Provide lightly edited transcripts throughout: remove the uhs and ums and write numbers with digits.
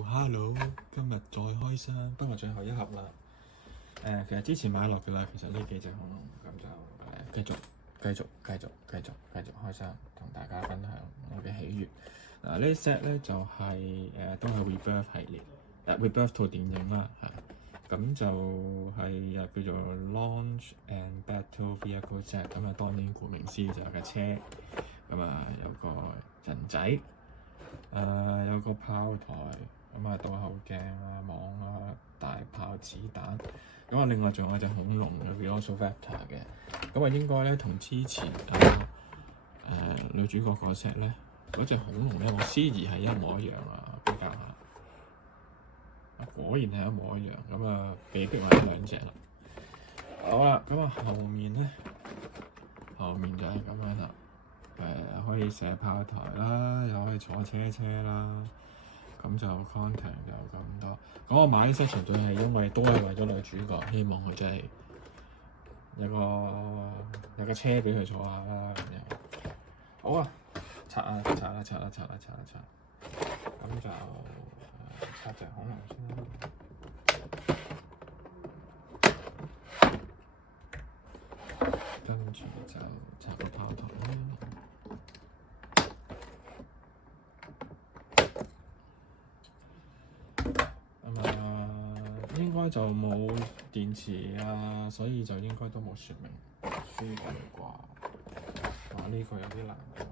Hello，今日再開箱，不過最後一盒啦。其實之前買落嘅啦，其實呢幾隻恐龍咁就繼續開箱，同大家分享我嘅喜悅。呢 set 咧就係、都係 Rebirth 系列，Rebirth 套電影啦，咁就係叫做 Launch and Battle Vehicle Set， 咁當然顧名思義就係架車，有個人仔，有個炮台，倒後鏡網大炮子彈，另外仲有隻恐龍嘅 Velociraptor 嘅，應該咧同之前女主角嗰 set 咧嗰隻恐龍咧，我思疑係一模一樣比較下，果然係一模一樣，被逼買咗兩隻啦。好啦，後面就係咁樣啦。可以射炮台啦，又可以坐車啦，咁就 content 就咁多。我買呢 set 純粹係因為都係為咗女主角，希望佢真係有個車俾佢坐下啦咁樣。好啊，拆啦，咁就拆隻恐龍先啦。跟住就拆個炮台啦。應該就冇電池所以就應該都冇說明書嘅啩。呢個有啲難度。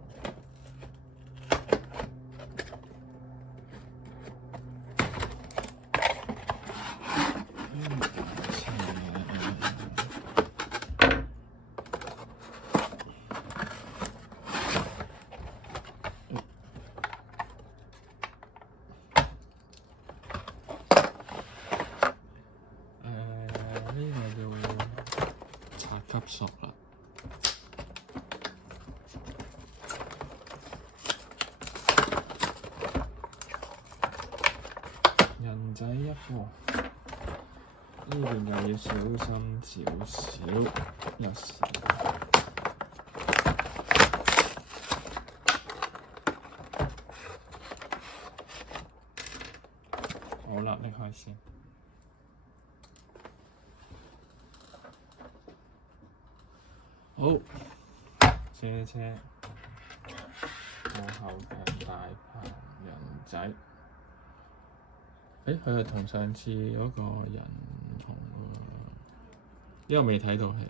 急索啦！人仔一個，呢邊又要小心少少，有時。好啦，拎開先。好，車，幕後嘅大炮人仔，佢係同上次嗰個人唔同喎，因為未睇到係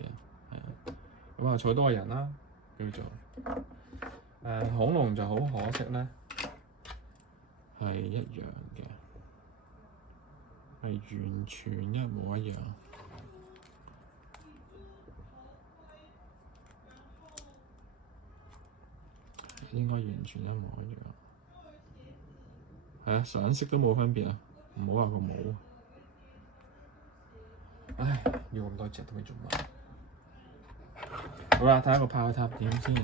啊，坐多個人啦，叫做恐龍就好可惜咧，係一樣嘅，係完全一模一樣。應該完全一模一樣，上色都冇分別啊！唔好話個帽，要咁多隻都未做乜？好啦，睇下個炮塔點先。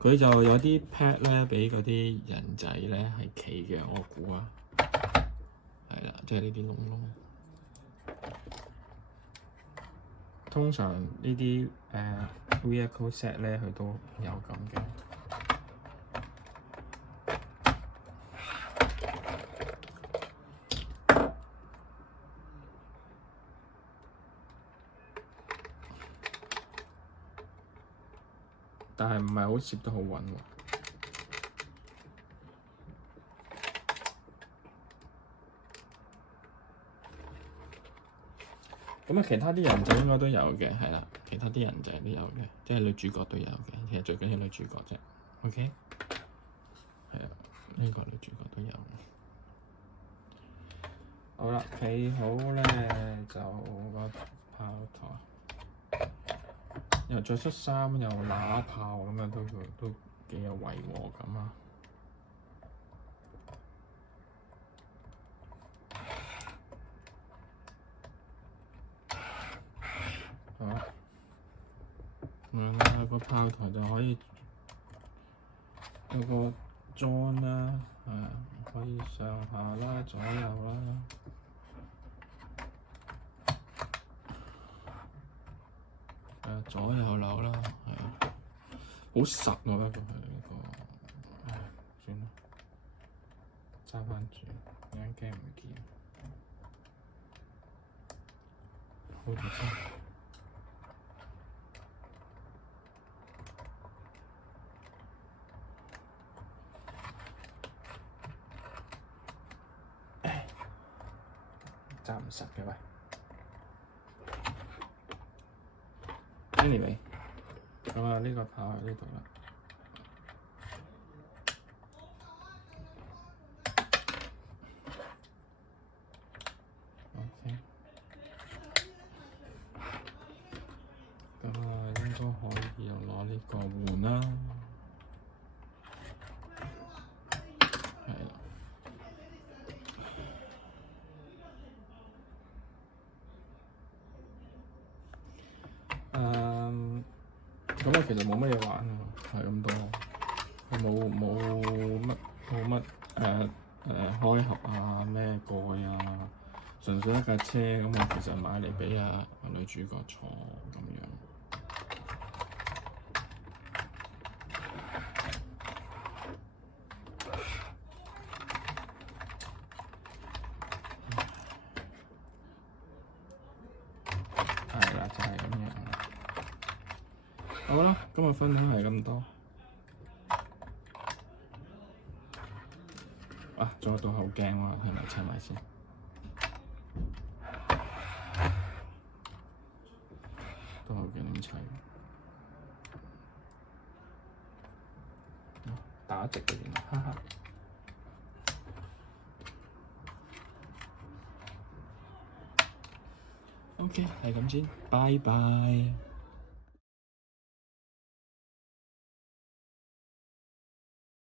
佢就有啲 pad 咧，俾嗰啲人仔咧係企嘅，我估啊，係啦，即係呢啲窿窿。通常呢啲vehicle set 咧，佢都有咁嘅。但係唔係好攝得好穩喎。其他啲人仔應該都有嘅，係啦，其他啲人仔都有嘅，即係女主角都有嘅，其實最緊要女主角啫。OK， 係啊，呢個女主角都有。好啦，企好咧就個炮台，又着恤衫又揦炮咁樣都幾有違和感啊！個炮台就可以有個裝啦，可以上下啦、左右啦，左右扭啦，好實喎，一個係呢個。揸翻住，有陣驚唔見。好住先。揸唔實嘅喂。Anyway，咁啊呢個跑喺呢度啦。OK，咁啊應該可以又攞呢個換啦。係啦。咁啊其實冇乜嘢玩啊，係咁多，冇乜開盒啊咩蓋啊，純粹一架車咁我其實買嚟俾女主角坐咁樣。係啦，就係咁樣啦。好啦，今日分享係咁多。啊，仲有倒後鏡喎，係咪砌埋先？倒後鏡點砌？打直嘅原來，哈哈。OK，係咁先，拜拜。